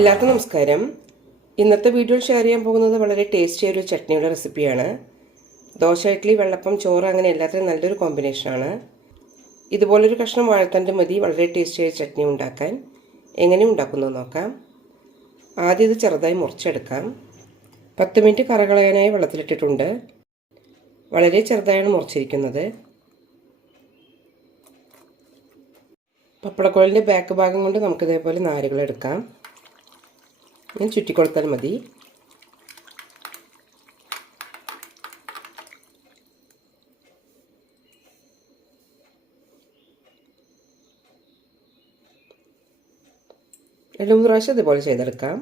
എല്ലാവർക്കും നമസ്കാരം. ഇന്നത്തെ വീഡിയോയിൽ ഷെയർ ചെയ്യാൻ പോകുന്നത് വളരെ ടേസ്റ്റിയായ ഒരു ചട്നിയുടെ റെസിപ്പിയാണ്. ദോശ, ഇഡ്ഡലി, വെള്ളപ്പം, ചോറ് അങ്ങനെ എല്ലാത്തിനും നല്ലൊരു കോമ്പിനേഷനാണ്. ഇതുപോലൊരു കഷ്ണം വാഴത്തണ്ട് മതി വളരെ ടേസ്റ്റിയായ ചട്നി ഉണ്ടാക്കാൻ. എങ്ങനെ ഉണ്ടാക്കുന്നത് നോക്കാം. ആദ്യം ഇത് ചെറുതായി മുറിച്ചെടുക്കാം. 10 മിനിറ്റ് കറകളയാനായി വെള്ളത്തിലിട്ടിട്ടുണ്ട്. വളരെ ചെറുതായാണ് മുറിച്ചിരിക്കുന്നത്. പപ്പടക്കോലിൻ്റെ ബാക്ക് ഭാഗം കൊണ്ട് നമുക്കിതേപോലെ നാരുകളെടുക്കാം. ഞാൻ ചുറ്റിക്കൊടുത്താൽ മതി. രണ്ട് മൂന്ന് പ്രാവശ്യം ഇതുപോലെ ചെയ്തെടുക്കാം.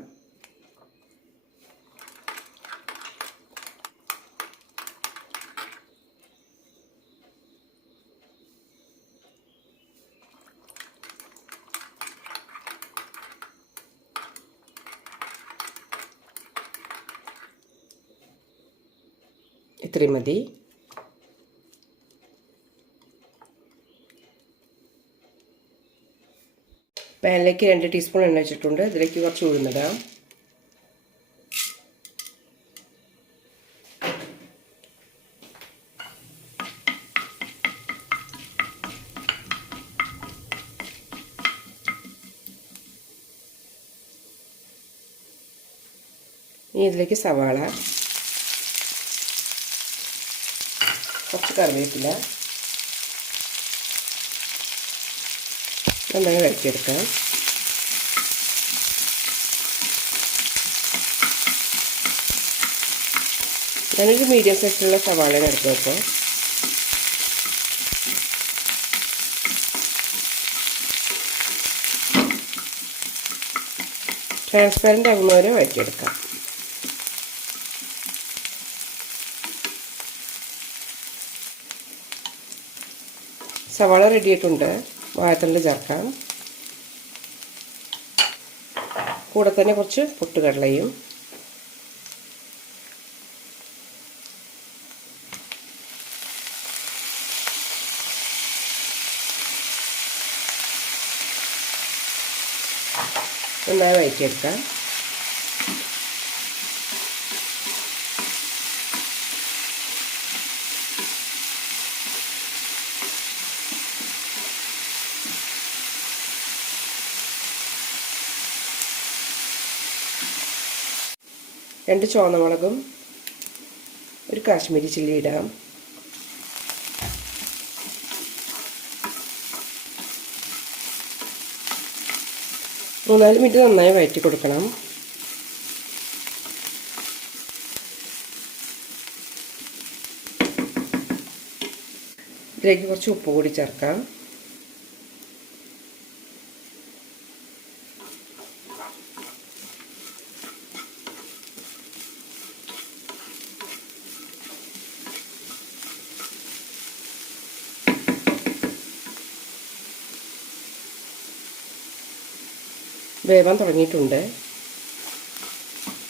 ഇത്രയും മതി. പാനിലേക്ക് 2 ടീസ്പൂൺ എണ്ണ വെച്ചിട്ടുണ്ട്. ഇതിലേക്ക് കുറച്ച് ഉഴുന്നിടാം. ഇനി ഇതിലേക്ക് സവാള, കുറച്ച് കറിവേപ്പില, നന്നായി വഴറ്റിയെടുക്കാം. ഞാനൊരു മീഡിയം സൈസിലുള്ള സവാളയാണ് എടുത്തത്. ഇപ്പോൾ ട്രാൻസ്പാരൻ്റ് ആകുന്ന വരെ വഴറ്റിയെടുക്കാം. സവാള റെഡി ആയിട്ടുണ്ട്. വാഴത്തണ്ട് ചേർക്കാം. കൂടെ തന്നെ കുറച്ച് പൊട്ടുകടലയും, നന്നായി വഴറ്റിയെടുക്കാം. രണ്ട് ചുവന്നമുളകും ഒരു കാശ്മീരി ചില്ലി ഇടാം. മൂന്നാല് മിനിറ്റ് നന്നായി വഴറ്റി കൊടുക്കണം. ഇതിലേക്ക് കുറച്ച് ഉപ്പ് കൂടി ചേർക്കാം. വേവാൻ തുടങ്ങിയിട്ടുണ്ട്.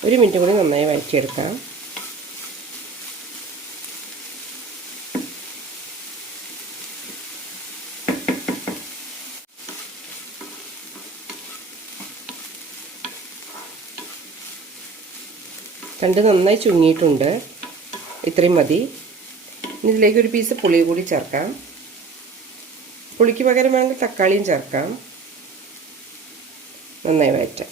1 മിനിറ്റ് കൂടി നന്നായി വഴറ്റിയെടുക്കാം. തണ്ട് നന്നായി ചുങ്ങിയിട്ടുണ്ട്. ഇത്രയും മതി. ഇനി ഇതിലേക്ക് ഒരു പീസ് പുളി കൂടി ചേർക്കാം. പുളിക്ക് പകരം വേണമെങ്കിൽ തക്കാളിയും ചേർക്കാം. നന്നായി വഴറ്റാം.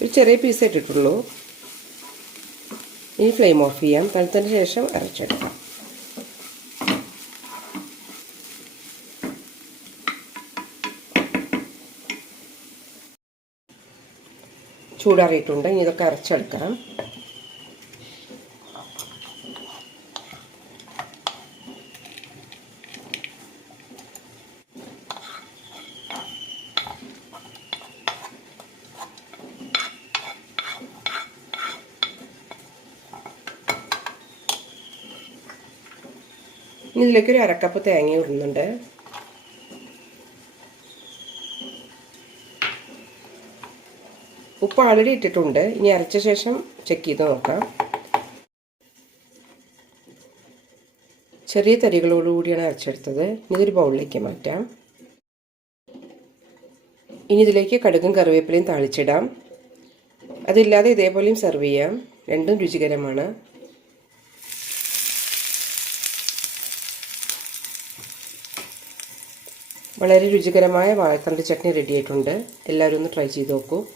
ഒരു ചെറിയ പീസ് ഇട്ടിട്ടുള്ളൂ. ഇനി ഫ്ലെയിം ഓഫ് ചെയ്യാം. തണുത്തതിന് ശേഷം അരച്ചെടുക്കാം. ചൂടാറിയിട്ടുണ്ട്. ഇനി ഇതൊക്കെ അരച്ചെടുക്കാം. ഇതിലേക്ക് ഒരു അരക്കപ്പ് തേങ്ങ ഇടുന്നുണ്ട്. ഉപ്പ് ആൾറെഡി ഇട്ടിട്ടുണ്ട്. ഇനി അരച്ച ശേഷം ചെക്ക് ചെയ്ത് നോക്കാം. ചെറിയ തരികളോടുകൂടിയാണ് അരച്ചെടുത്തത്. ഇതൊരു ബൗളിലേക്ക് മാറ്റാം. ഇനി ഇതിലേക്ക് കടുകും കറിവേപ്പിലയും താളിച്ചിടാം. അതില്ലാതെ ഇതേപോലെയും സെർവ് ചെയ്യാം. രണ്ടും രുചികരമാണ്. വളരെ രുചികരമായ വാഴത്തണ്ട് ചട്നി റെഡി ആയിട്ടുണ്ട്. എല്ലാവരും ഒന്ന് ട്രൈ ചെയ്ത് നോക്കൂ.